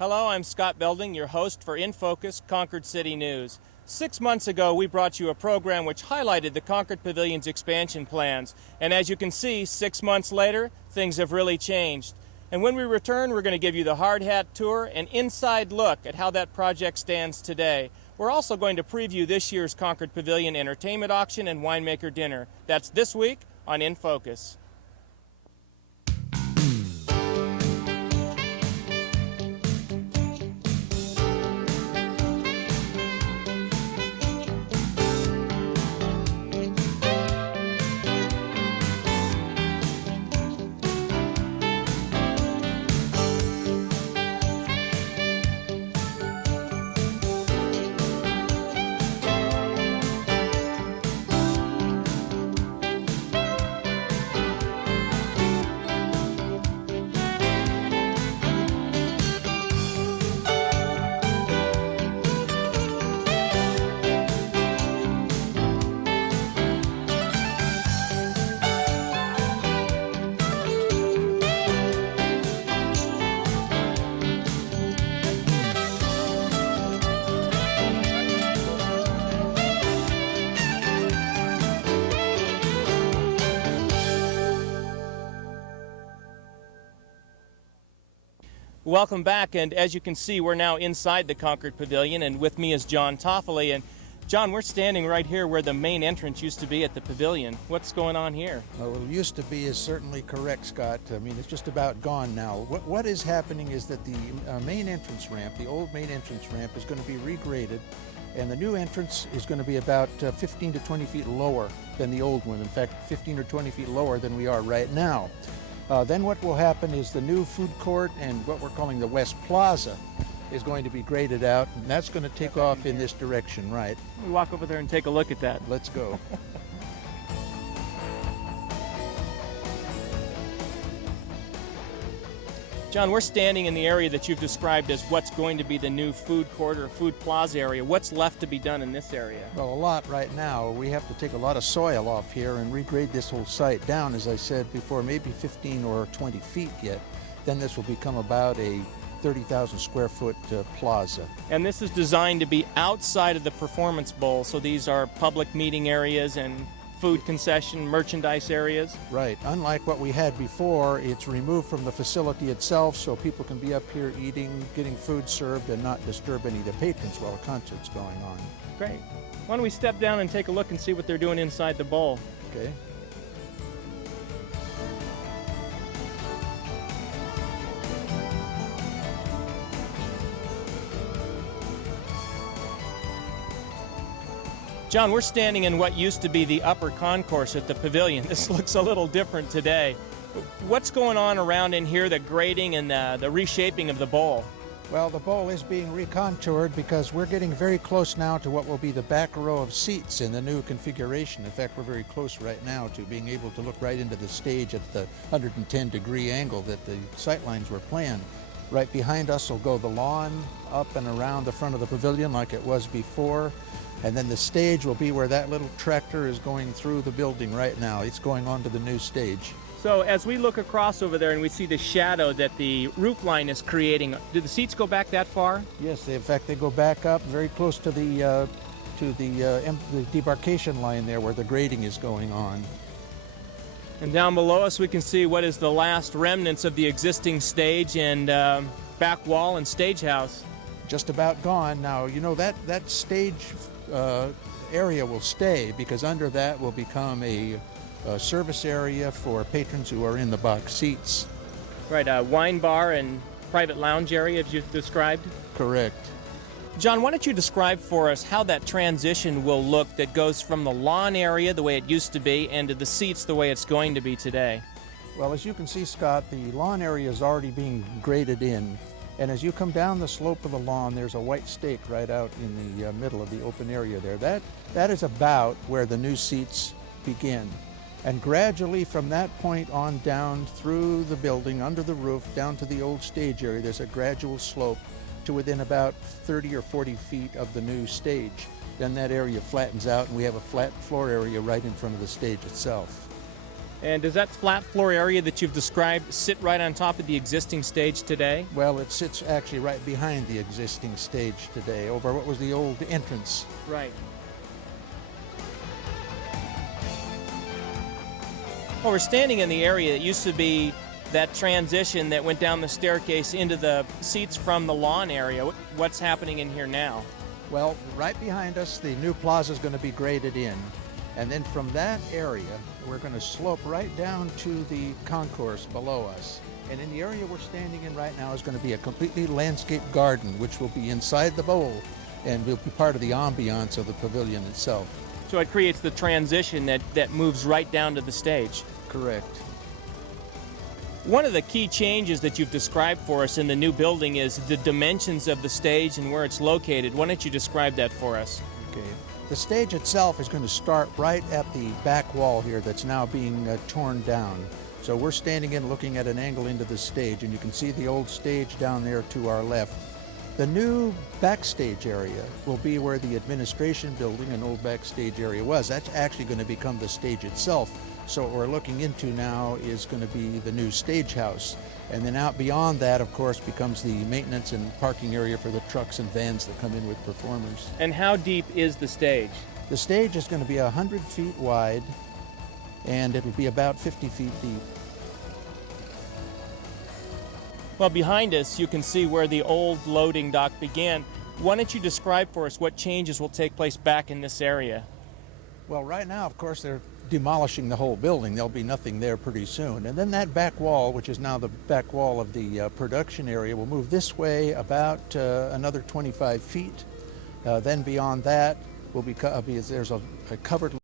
Hello, I'm Scott Belding, your host for In Focus Concord City News. 6 months ago, we brought you a program which highlighted the Concord Pavilion's expansion plans. And as you can see, 6 months later, things have really changed. And when we return, we're going to give you the hard hat tour, an inside look at how that project stands today. We're also going to preview this year's Concord Pavilion entertainment auction and winemaker dinner. That's this week on In Focus. Welcome back, and as you can see, we're now inside the Concord Pavilion, and with me is John Toffoli. And John, we're standing right here where the main entrance used to be at the pavilion. What's going on here? Well, what used to be is certainly correct, Scott. I mean, it's just about gone now. What is happening is that the main entrance ramp, the old main entrance ramp, is going to be regraded, and the new entrance is going to be about 15 to 20 feet lower than the old one. In fact, 15 or 20 feet lower than we are right now. Then what will happen is the new food court and what we're calling the West Plaza is going to be graded out, and that's going to take off in this direction, right? We walk over there and take a look at that. Let's go. John, we're standing in the area that you've described as what's going to be the new food court or food plaza area. What's left to be done in this area? Well, a lot right now. We have to take a lot of soil off here and regrade this whole site down, as I said before, maybe 15 or 20 feet yet. Then this will become about a 30,000 square foot plaza. And this is designed to be outside of the performance bowl, so these are public meeting areas and food concession, merchandise areas. Right. Unlike what we had before, it's removed from the facility itself so people can be up here eating, getting food served, and not disturb any of the patrons while the concert's going on. Great. Why don't we step down and take a look and see what they're doing inside the bowl? Okay. John, we're standing in what used to be the upper concourse at the pavilion. This looks a little different today. What's going on around in here, the grading and the reshaping of the bowl? Well, the bowl is being recontoured because we're getting very close now to what will be the back row of seats in the new configuration. In fact, we're very close right now to being able to look right into the stage at the 110-degree angle that the sightlines were planned. Right behind us will go the lawn up and around the front of the pavilion like it was before. And then the stage will be where that little tractor is going through the building right now. It's going on to the new stage. So as we look across over there and we see the shadow that the roof line is creating, do the seats go back that far? Yes, in fact, they go back up very close to the debarkation line there where the grading is going on. And down below us we can see what is the last remnants of the existing stage and back wall and stage house. Just about gone. Now, you know, that stage area will stay because under that will become a service area for patrons who are in the box seats. Right, a wine bar and private lounge area as you described? Correct. John, why don't you describe for us how that transition will look that goes from the lawn area the way it used to be and to the seats the way it's going to be today? Well, as you can see, Scott, the lawn area is already being graded in. And as you come down the slope of the lawn, there's a white stake right out in the middle of the open area there. That is about where the new seats begin. And gradually from that point on down through the building, under the roof, down to the old stage area, there's a gradual slope to within about 30 or 40 feet of the new stage. Then that area flattens out and we have a flat floor area right in front of the stage itself. And does that flat floor area that you've described sit right on top of the existing stage today? Well, it sits actually right behind the existing stage today, over what was the old entrance. Right. Well, we're standing in the area that used to be that transition that went down the staircase into the seats from the lawn area. What's happening in here now? Well, right behind us, the new plaza is going to be graded in. And then from that area, we're going to slope right down to the concourse below us. And in the area we're standing in right now is going to be a completely landscaped garden, which will be inside the bowl and will be part of the ambiance of the pavilion itself. So it creates the transition that moves right down to the stage. Correct. One of the key changes that you've described for us in the new building is the dimensions of the stage and where it's located. Why don't you describe that for us? Okay. The stage itself is going to start right at the back wall here that's now being torn down. So we're standing in looking at an angle into the stage, and you can see the old stage down there to our left. The new backstage area will be where the administration building, an old backstage area, was. That's actually going to become the stage itself. So what we're looking into now is going to be the new stage house. And then out beyond that, of course, becomes the maintenance and parking area for the trucks and vans that come in with performers. And how deep is the stage? The stage is going to be 100 feet wide, and it'll be about 50 feet deep. Well, behind us, you can see where the old loading dock began. Why don't you describe for us what changes will take place back in this area? Well, right now, of course, they're demolishing the whole building. There'll be nothing there pretty soon. And then that back wall, which is now the back wall of the production area, will move this way about another 25 feet. Then beyond that will be there's a covered